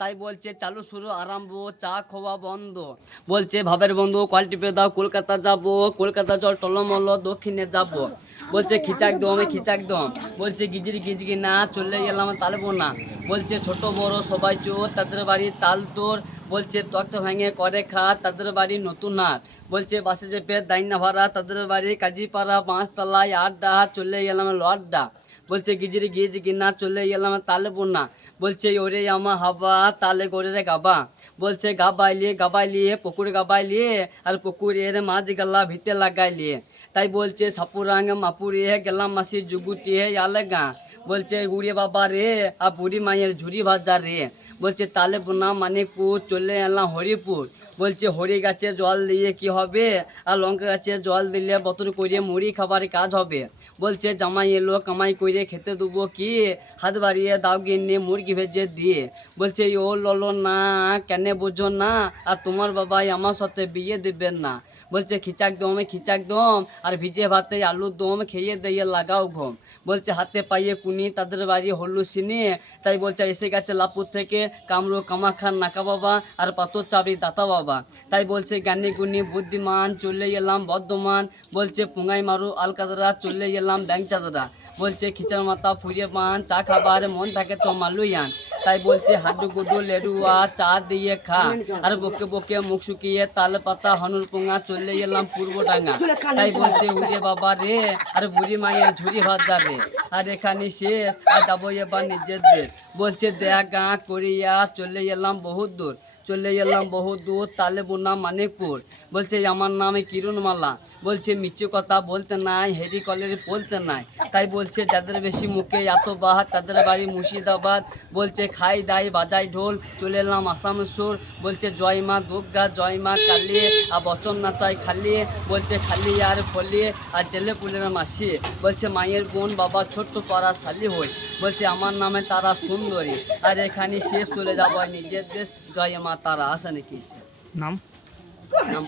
তাই বলছে, চালু শুরু, আরম্ভ, চা খোয়া বন্ধ। বলছে, ভাবের বন্ধু, কোয়ালিটি পেয়ে দাও, কলকাতা যাব, কলকাতা চল টলমল, দক্ষিণে যাব। বলছে, খিচাক দম খিচাক দম বলছে, গিজির গিজগি না, চলে গেলাম, তালবো না। বলছে, ছোট, বড়, সবাই চোর, তাদের বাড়ি তাল তোর বলছে, তক্ত ভেঙে করে খা, তাদের বাড়ি নতুন হাট বলছে, বাসে যে পেট, দাইনা ভাড়া তাদের বাড়ি কাজীপাড়া, পাঁচতলায় আড্ডা, চলে গেলাম লড্ডা বলছে, গিজিরি গিজ গিনা চলে গেলাম তালে বোনা। বলছে, ওরে আমা হাবা, তালে করে রে গাবা। বলছে গাবাইলিয়ে গাবাইলিয়ে, পুকুর গাবাইলিয়ে, আর পুকুরের মাঝ গালা ভিতে লাগাইলিয়ে। তাই বলছে সাপুরাং মাপুরিয়ে গেলাম মাসি জুগুটিয়ে আলে গা। বলছে, উড়ে বাবা রে, আর বুড়ি মায়ের ঝুড়ি ভাজা রে। বলছে, তালে বোনা মানিকপুর চলে এলাম হরিপুর। বলছে, হরি গাছে জল দিয়ে কি হবে? আর লঙ্কা গাছে জল দিলে বতর করে মুড়ি খাবার কাজ হবে? বলছে, জামাই এলো, কামাই করে খেতে দেবো কি? হাত বাড়িয়ে দাও গিয়ে মুরগি ভেজে দিয়ে। বলছে, ও ললো না, কেন বোঝো না? আর তোমার বাবাই আমার সাথে বিয়ে দেবেন না। বলছে, খিচাক দমে, খিচাক দম, আর ভিজে ভাতে আলুর দম খেয়ে দিয়ে লাগাও ঘুম। বলছে, হাতে পাইয়ে কুনি, তাদের বাড়ি হলু সিনে তাই বলছে, এসে গেছে লাপুর থেকে কামরু কামাখান নাকা বাবা আর পাথর চাবি দাতা বাবা। তাই বলছে, জ্ঞানী গুণী, বুদ্ধিমান, চলে এলাম বর্ধমান। বলছে পুঙ্গাই মারু আলকাতরা চলে এলাম ব্যাংক চাদরা বলছে, খিচার মাথা ফুরিয়ে পান, চা খাবার, মন থাকে তো মালুয়ান। তাই বলছে হাড্ডু গুড্ডু লেডুয়া চা দিয়ে খা। আর বকে বকে মুখ শুকিয়ে তাল পাতা হনুর পুঙ্গা চলে এলাম পূর্ব ডাঙ্গা তাই বলছে উড়ে বাবা রে আর বুড়ি মায়ের ঝুড়ি ভাত রে। আর এখানে শেষ আর যাব এবার নিজের দেশ। বলছে দেয়া গা করিয়া চলে এলাম বহুত দূর। চলে এলাম বহু দূর তালে বোনা মানিকপুর বলছে আমার নামে কিরণ মালা বলছে মিচু কথা বলতে নাই হেরি কলের বলতে নাই। তাই বলছে যাদের বেশি মুখে এত বাহাত তাদের বাড়ি মুর্শিদাবাদ। বলছে খাই দাই বাজাই ঢোল চলে এলাম আসামসুর বলছে জয় মা দুর্গা জয় মা কালী আর বচন নাচাই খালি। বলছে খালি আর ফলিয়ে আর জেলে পুলের মাসি। বলছে মায়ের বোন বাবা ছোট্ট পাড়া শালি হই। বলছে আমার নামে তারা সুন্দরী আর এখানে শেষ চলে যাব নিজের দেশ জয় মা তারা আসে নাকি? নাম? নাম